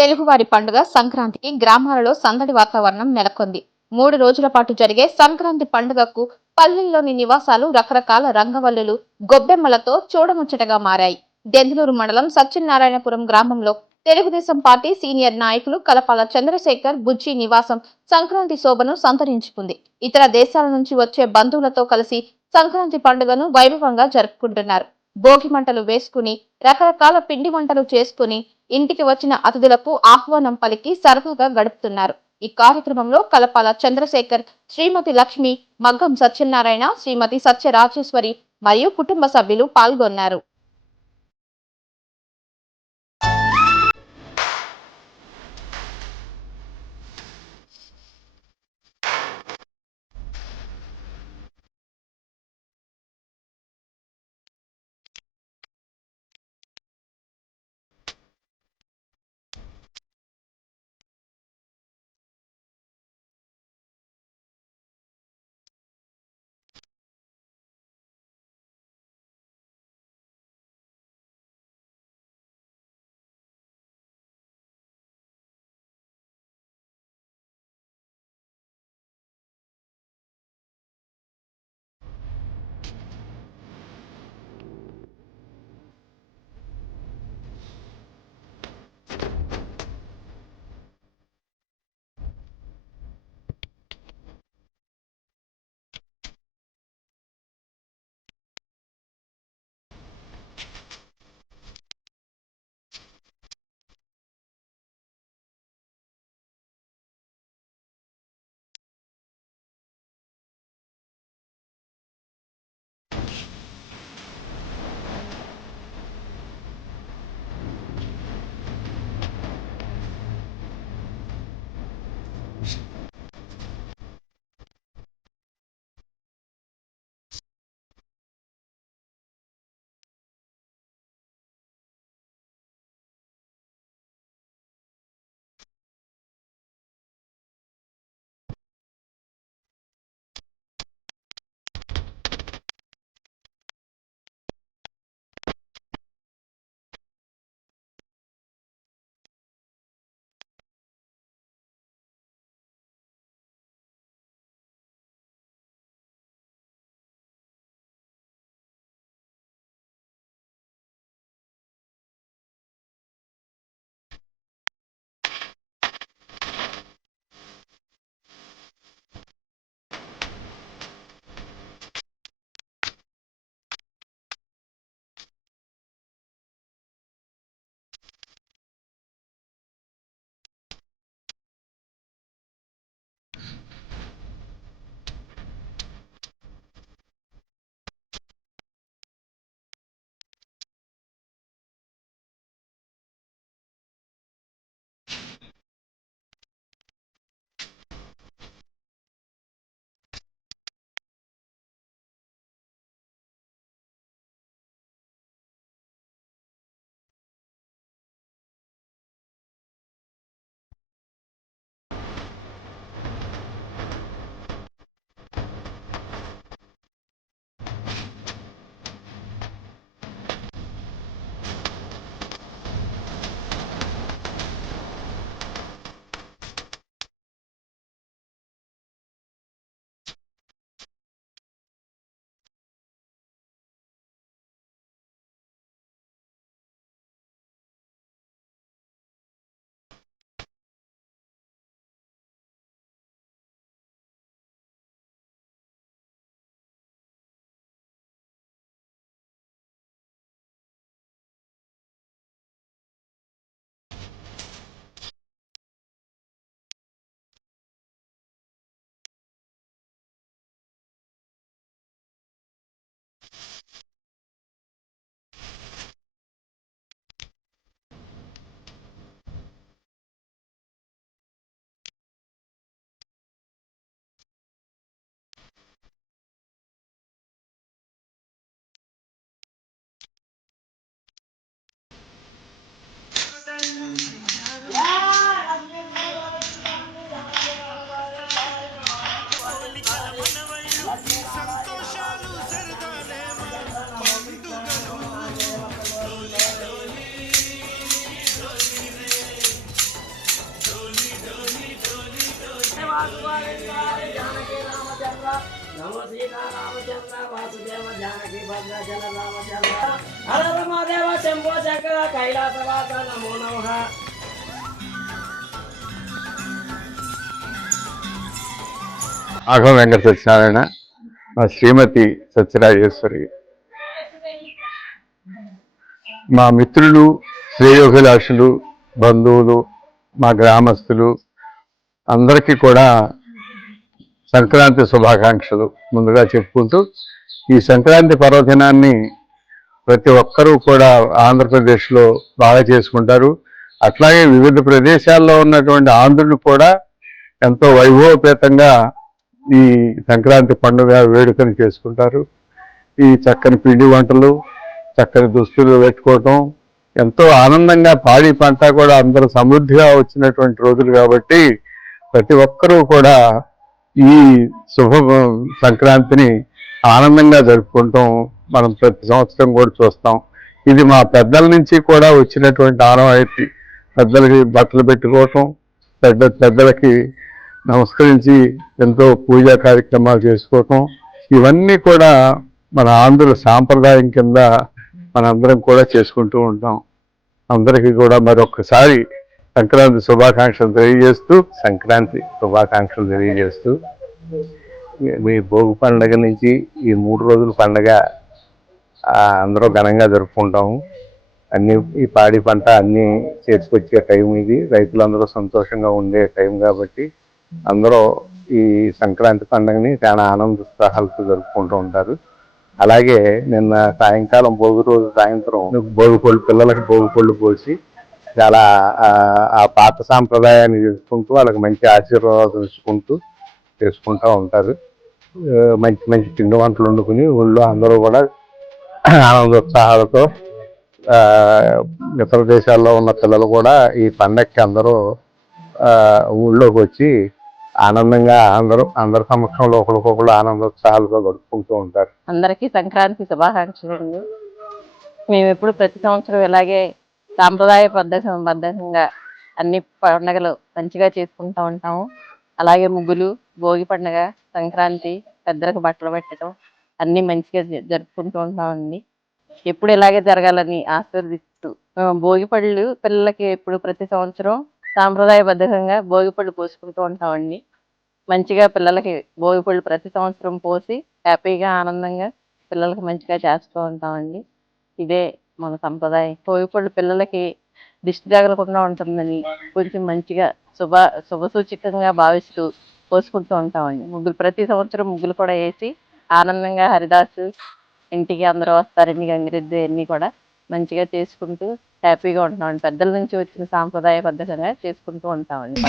తెలుగువారి పండుగ సంక్రాంతికి గ్రామాలలో సందడి వాతావరణం నెలకొంది. 3 రోజుల పాటు జరిగే సంక్రాంతి పండుగకు పల్లెల్లోని నివాసాలు రకరకాల రంగవల్లులు, గొబ్బెమ్మలతో చూడముచ్చటగా మారాయి. దెందులూరు మండలం సత్యనారాయణపురం గ్రామంలో తెలుగుదేశం పార్టీ సీనియర్ నాయకులు కలపాల చంద్రశేఖర్ బుజ్జి నివాసం సంక్రాంతి శోభను సంతరించుకుంది. ఇతర దేశాల నుంచి వచ్చే బంధువులతో కలిసి సంక్రాంతి పండుగను వైభవంగా జరుపుకుంటున్నారు. భోగి మంటలు వేసుకుని రకరకాల పిండి వంటలు చేసుకుని ఇంటికి వచ్చిన అతిథులకు ఆహ్వానం పలికి సరదాగా గడుపుతున్నారు. ఈ కార్యక్రమంలో కలపాల చంద్రశేఖర్, శ్రీమతి లక్ష్మి, మగ్గం సత్యనారాయణ, శ్రీమతి సత్య రాజేశ్వరి మరియు కుటుంబ సభ్యులు పాల్గొన్నారు. నమో సీతా రామచంద్ర వాసుదేవ జానకి భద్రాచల రామచంద్ర హర రమదేవ శంభో శంకర కైలాసవాస నమో నమః. ఆగమ వెంకట సత్యనారాయణ, మా శ్రీమతి సత్యరాజేశ్వరి, మా మిత్రులు, శ్రేయోభిలాషులు, బంధువులు, మా గ్రామస్తులు అందరికీ కూడా సంక్రాంతి శుభాకాంక్షలు ముందుగా చెప్పుకుంటూ, ఈ సంక్రాంతి పర్వదినాన్ని ప్రతి ఒక్కరూ కూడా ఆంధ్రప్రదేశ్లో బాగా చేసుకుంటారు. అట్లాగే వివిధ ప్రదేశాల్లో ఉన్నటువంటి ఆంధ్రులు కూడా ఎంతో వైభవపేతంగా ఈ సంక్రాంతి పండుగ వేడుకను చేసుకుంటారు. ఈ చక్కని పిండి వంటలు, చక్కని దుస్తులు పెట్టుకోవటం, ఎంతో ఆనందంగా పాడి పంట కూడా అందరూ సమృద్ధిగా వచ్చినటువంటి రోజులు కాబట్టి ప్రతి ఒక్కరూ కూడా ఈ శుభ సంక్రాంతిని ఆనందంగా జరుపుకుంటాం. మనం ప్రతి సంవత్సరం కూడా చూస్తాం. ఇది మా పెద్దల నుంచి కూడా వచ్చినటువంటి ఆనవాయితీ. పెద్దలకి బట్టలు పెట్టుకోవటం, పెద్దలకి నమస్కరించి ఎంతో పూజా కార్యక్రమాలు చేసుకోవటం, ఇవన్నీ కూడా మన ఆంధ్రుల సాంప్రదాయం కింద మనందరం కూడా చేసుకుంటూ ఉంటాం. అందరికీ కూడా మరొకసారి సంక్రాంతి శుభాకాంక్షలు తెలియజేస్తూ మీ భోగి పండుగ నుంచి ఈ 3 రోజుల పండుగ అందరూ ఘనంగా జరుపుకుంటాము. అన్ని ఈ పాడి పంట అన్నీ చేతికొచ్చే టైం ఇది. రైతులందరూ సంతోషంగా ఉండే టైం కాబట్టి అందరూ ఈ సంక్రాంతి పండుగని చాలా ఆనందోత్సాహాలతో జరుపుకుంటూ ఉంటారు. అలాగే నిన్న సాయంకాలం భోగి రోజు సాయంత్రం పిల్లలకి భోగి పళ్ళు పోసి చాలా ఆ పాత సాంప్రదాయాన్ని చేసుకుంటూ వాళ్ళకి మంచి ఆశీర్వాదాలు ఇచ్చుకుంటూ చేసుకుంటూ ఉంటారు. మంచి మంచి పిండి వంటలు వండుకుని ఊళ్ళో అందరూ కూడా ఆనందోత్సాహాలతో, ఇతర దేశాల్లో ఉన్న పిల్లలు కూడా ఈ పండగకి అందరూ ఊళ్ళోకి వచ్చి ఆనందంగా అందరి సమక్షంలో ఒకరికొకరు ఆనందోత్సాహాలతో గడుపుకుంటూ ఉంటారు. అందరికీ సంక్రాంతి శుభాకాంక్షలు. మేము ఎప్పుడు ప్రతి సంవత్సరం ఇలాగే సాంప్రదాయ బద్ధంగా అన్ని పండుగలు మంచిగా చేసుకుంటూ ఉంటాము. అలాగే ముగ్గులు, భోగి పండుగ, సంక్రాంతి, పెద్దలకు బట్టలు పెట్టడం అన్ని మంచిగా జరుపుకుంటూ ఉంటామండి. ఎప్పుడు ఇలాగే జరగాలని ఆశీర్వదిస్తూ భోగి పళ్ళు పిల్లలకి ఎప్పుడు ప్రతి సంవత్సరం సాంప్రదాయబద్ధంగా భోగి పళ్ళు పోసుకుంటూ ఉంటామండి. మంచిగా పిల్లలకి భోగి పళ్ళు ప్రతి సంవత్సరం పోసి హ్యాపీగా ఆనందంగా పిల్లలకి మంచిగా చేస్తూ ఉంటామండి. ఇదే మన సంప్రదాయం. భోగి పళ్ళు పిల్లలకి దిష్టి తగలకుండా ఉంటుందని కొంచెం మంచిగా శుభసూచకంగా భావిస్తూ పోసుకుంటూ ఉంటామండి. ముగ్గులు ప్రతి సంవత్సరం ముగ్గులు కూడా వేసి ఆనందంగా హరిదాసు ఇంటికి అందరూ వస్తారండి. గంగిరెద్దు అన్నీ కూడా మంచిగా చేసుకుంటూ హ్యాపీగా ఉంటామండి. పెద్దల నుంచి వచ్చిన సాంప్రదాయ పద్ధతిగా చేసుకుంటూ ఉంటామండి.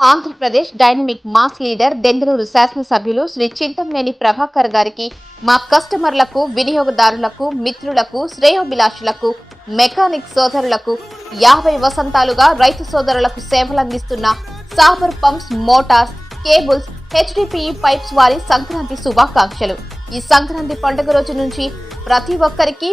Andhra Pradesh dynamic mass leader Denduluru శాసనసభ్యులు శ్రీ చింతమనేని ప్రభాకర్ గారికి మా కస్టమర్లకు, వినియోగదారులకు, మిత్రులకు, శ్రేయోభిలాషులకు, మెకానిక్ సోదరులకు 50 వసంతాలుగా రైతు సోదరులకు సేవలందిస్తున్న Sabar pumps, motors, cables, HDPE pipes వారి సంక్రాంతి శుభాకాంక్షలు. ఈ సంక్రాంతి పండుగ రోజు నుంచి ప్రతి ఒక్కరికి